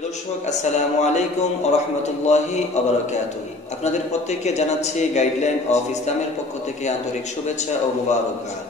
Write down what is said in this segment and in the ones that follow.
প্রিয় দর্শক, আসসালামু আলাইকুম ওয়া রাহমাতুল্লাহি ওয়া বারাকাতুহু। আপনাদের প্রত্যেককে জানাচ্ছি গাইডলাইন অফ ইসলামের পক্ষ থেকে আন্তরিক শুভেচ্ছা ও মুবারকবাদ।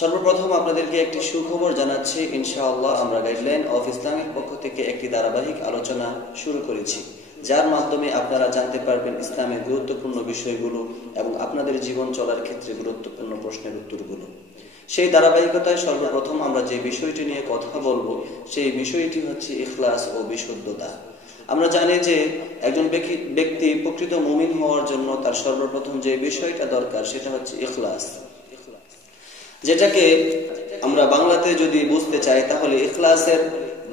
সর্বপ্রথম আপনাদেরকে একটি সুখবর জানাচ্ছি। ইনশাআল্লাহ আমরা গাইডলাইন অফ ইসলামের পক্ষ থেকে একটি ধারাবাহিক আলোচনা শুরু করেছি, যার মাধ্যমে আপনারা জানতে পারবেন ইসলামের গুরুত্বপূর্ণ বিষয়গুলো এবং আপনাদের জীবন চলার ক্ষেত্রে গুরুত্বপূর্ণ প্রশ্নের উত্তরগুলো। সেই ধারাবাহিকতায় সর্বপ্রথম আমরা যে বিষয়টি নিয়ে কথা বলবো, সেই বিষয়টি হচ্ছে ইখলাস ও বিশুদ্ধতা। আমরা জানি যে একজন ব্যক্তি প্রকৃত মুমিন হওয়ার জন্য তার সর্বপ্রথম যে বিষয়টা দরকার সেটা হচ্ছে ইখলাস, যেটাকে আমরা বাংলাতে যদি বুঝতে চাই তাহলে ইখলাসের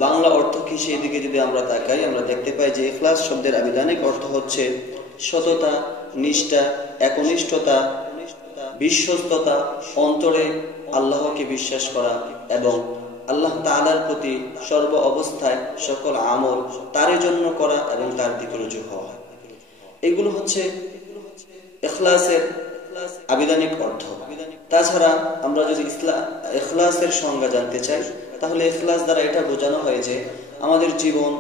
বাংলা অর্থ কি সেই দিকে যদি আমরা তাকাই, আমরা দেখতে পাই যে ইখলাস শব্দের আবিধানিক অর্থ হচ্ছে সততা, নিষ্ঠা, একনিষ্ঠতা, বিশ্বস্ততা, অন্তরে আল্লাহকে বিশ্বাস করা এবং আল্লাহ তাআলার প্রতি সর্ব অবস্থায় সকল আমল তার জন্য করা এবং তার দিকে রুজু হওয়া। এগুলো হচ্ছে ইখলাসের আবিধানিক অর্থ। তাছাড়া আমরা যদি ইখলাসের সংজ্ঞা জানতে চাই তাহলে ইখলাস দ্বারা এটা বোঝানো হয় যে আমাদের জীবন,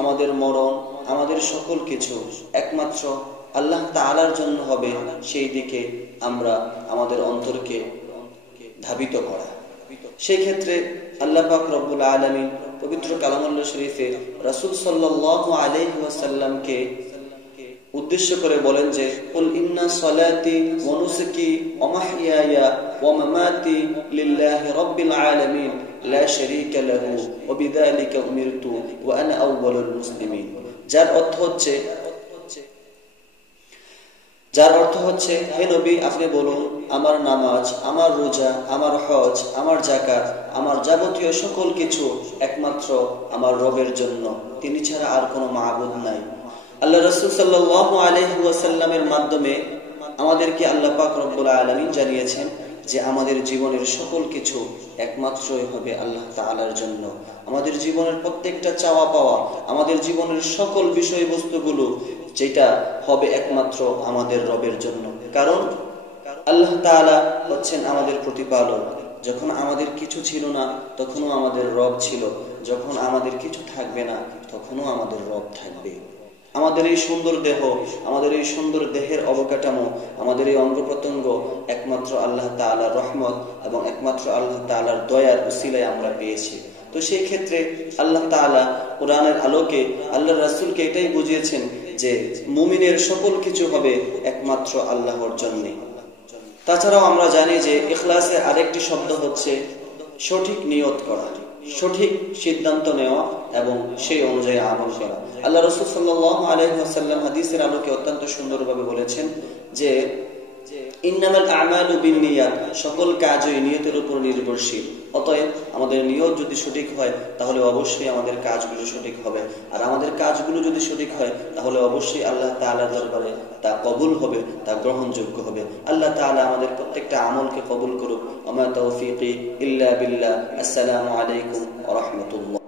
আমাদের মরণ, আমাদের সকল কিছু একমাত্র আল্লাহ তাআলার জন্য হবে, সেই দিকে আমরা আমাদের অন্তরকে ধাবিত করা। সেই ক্ষেত্রে আল্লাহ পাক রব্বুল আলামিন পবিত্র কালামুল্লাহ শরীফে রাসূল সাল্লাল্লাহু আলাইহি ওয়াসাল্লামকে উদ্দেশ্য করে বলেন যে কুল ইন্না সলাতি ওয়া নুসুকি ওয়া মাহইয়ায়া ওয়া মামাতি লিল্লাহি রাব্বিল আলামিন লা শারীকা লাহু ওয়া বিযালিকা উমিরতু ওয়া আনা আউওয়ালুল মুসলিমিন। যার অর্থ হচ্ছে হে নবী, আপনি বলুন আমার নামাজ, আমার রোজা, আমার হজ, আমার যাকাত, আমার যাবতীয় সকল কিছু একমাত্র আমার রবের জন্য, তিনি ছাড়া আর কোনো মাবুদ নাই। আল্লাহ রাসূল সাল্লাল্লাহু আলাইহি ওয়াসাল্লামের মাধ্যমে আমাদেরকে আল্লাহ পাক রব্বুল আলামিন জানিয়েছেন যে আমাদের জীবনের সকল কিছু একমাত্রই হবে আল্লাহ তাআলার জন্য। আমাদের জীবনের প্রত্যেকটা চাওয়া পাওয়া, আমাদের জীবনের সকল বিষয়বস্তুগুলো যেটা হবে একমাত্র আমাদের রবের জন্য। কারণ আল্লাহ তাআলা হচ্ছেন আমাদের প্রতিপালক। যখন আমাদের কিছু ছিল না তখনও আমাদের রব ছিল, যখন আমাদের কিছু থাকবে না তখনও আমাদের রব থাকবে। আমাদের এই সুন্দর দেহ, আমাদের এই সুন্দর দেহের অবকাঠামো, আমাদের এই অঙ্গ প্রত্যঙ্গ একমাত্র আল্লাহ তাআলার রহমত এবং একমাত্র আল্লাহ তাআলার দয়ার উসিলায় আমরা পেয়েছি। তো সেই ক্ষেত্রে আল্লাহ তাআলা কোরআনের আলোকে আল্লাহর রাসূলকে এটাই বুঝিয়েছেন যে মুমিনের সকল কিছু হবে একমাত্র আল্লাহর জন্য। তাছাড়াও আমরা জানি যে ইখলাসের আরেকটি শব্দ হচ্ছে সঠিক নিয়ত করা, সঠিক সিদ্ধান্ত নেওয়া এবং সেই অনুযায়ী আমল করা। আল্লাহ রাসূল সাল্লাল্লাহু আলাইহি ওয়াসাল্লাম হাদিসের আলোকে অত্যন্ত সুন্দরভাবে বলেছেন যে ইন্নামাল আ'মালু বিন্নিয়াত, সকল কাজই নিয়তের উপর নির্ভরশীল। অতএব আমাদের নিয়ত যদি সঠিক হয় তাহলে অবশ্যই আমাদের কাজগুলো সঠিক হবে, আর আমাদের কাজগুলো যদি সঠিক হয় তাহলে অবশ্যই আল্লাহ তাআলার দরবারে তা কবুল হবে, তা গ্রহণযোগ্য হবে। আল্লাহ তাআলা আমাদের প্রত্যেকটা আমলকে কবুল করুক। ওয়া মা তাওফীকি ইল্লা বিল্লাহ। আসসালামু আলাইকুম ওয়া রাহমাতুল্লাহ।